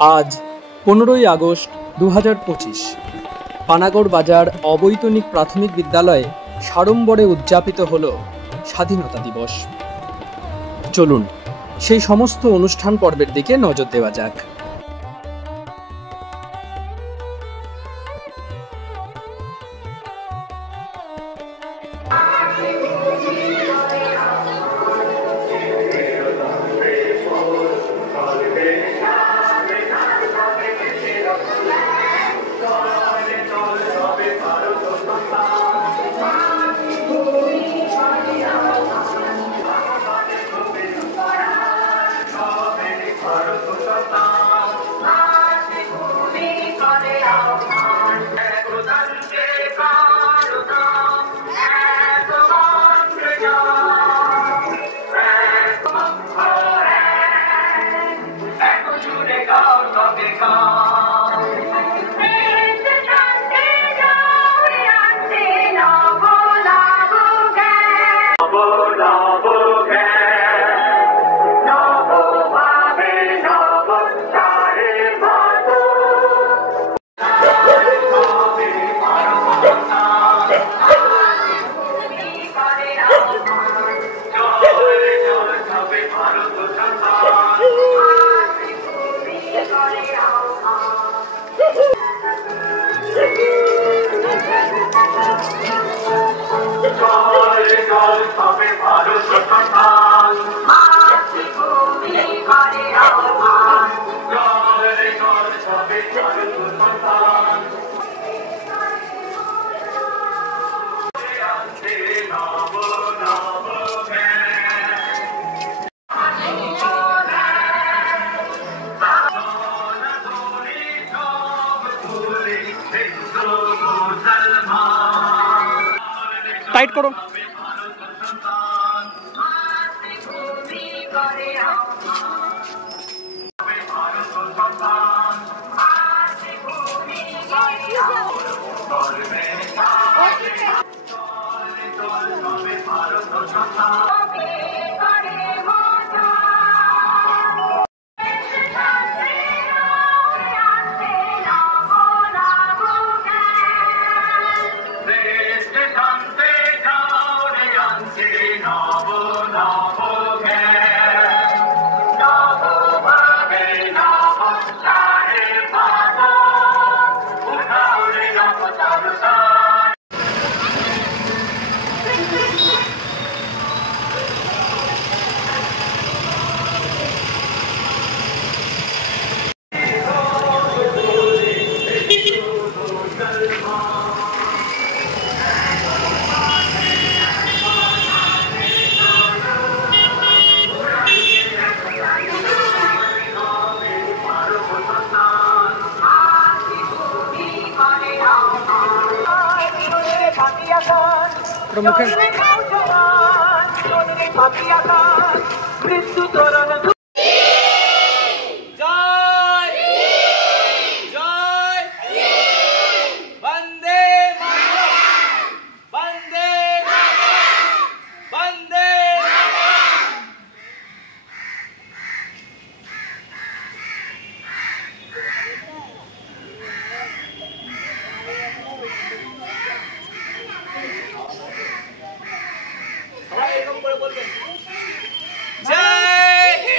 আজ 15ই আগস্ট 2025 পানাগড় বাজার অবৈতনিক প্রাথমিক বিদ্যালয়ে সাড়ম্বরে উদযাপিত হল স্বাধীনতা দিবস। চলুন সেই সমস্ত অনুষ্ঠান পর্বের দিকে নজর দেওয়া যাক। टाइट करो। जय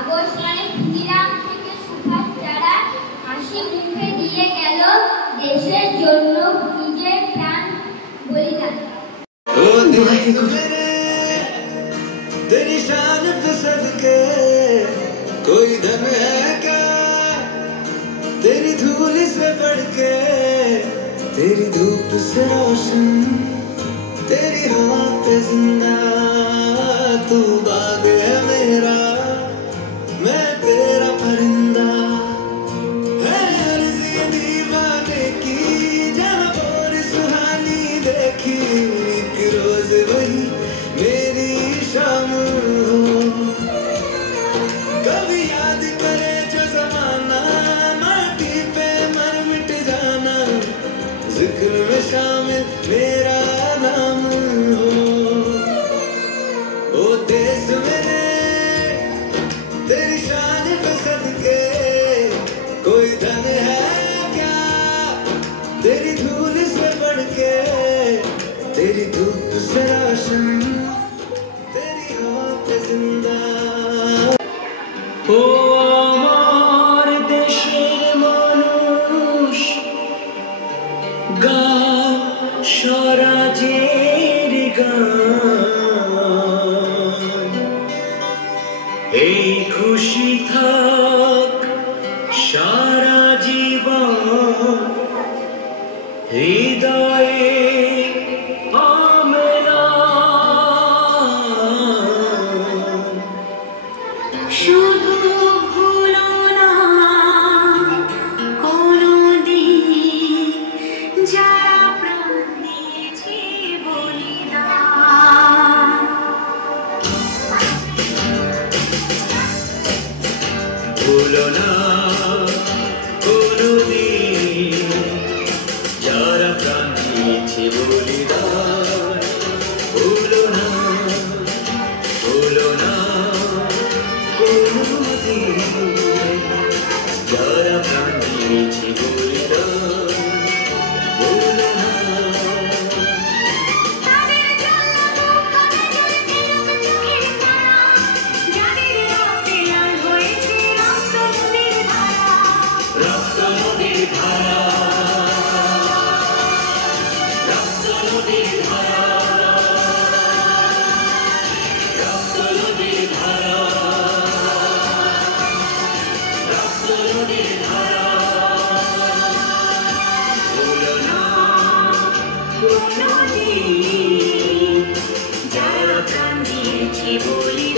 আগস্ট মানে ক্ষুদিরাম থেকে সুভাষ যারা হাসি মুখে দিয়ে গেল দেশের জন্য নিজের প্রাণ বলিদান। तेरी शान पे सदके कोई धन है क्या, तेरी धूल से बढ़ के, तेरी धूप से रोशन, तेरी हवा पे जिंदा, तू बाग है मेरा, मैं तेरा परिंदा, है अर्ज़ी दीवाने की, जहाँ और सुहानी देखी, एक रोज वही मेरी शाम हो। कभी याद करे जो ज़माना, माटी पे मर मिट जाना, जिक्र में शामिल मेरा नाम हो। ओ देश मेरे तेरी शान पे सदके कोई धन है क्या, तेरी धूल से बढ़ के, तेरी धूप से रोशन, तेरी हवा पे जिंदा। ও আমার দেশের মানুষ, গাও স্বরাজের গান, এই খুশি থাক সারা জীবন, হৃদয়ে শুধু ভুলো না কোনদিন যারা প্রাণ দিয়েছে বলিদান। ভুলো না কোনদিন যারা প্রাণ দিয়েছে বলিদান, ভুলো না যারা প্রাণ দিয়েছে বলিদান, ভুলো না। তাদের জন্য বুক কাঁপে জোরে চোখের তারা, যাদের রক্তে লাল হয়েছে রক্ত নদীর ধারা, রক্ত নদীর ধারা, রক্ত নদীর ধারা, রক্ত নদীর ধারা, রক্ত নদীর ধারা। ভুলো না কোনদিন যারা প্রাণ দিয়েছে বলিদান।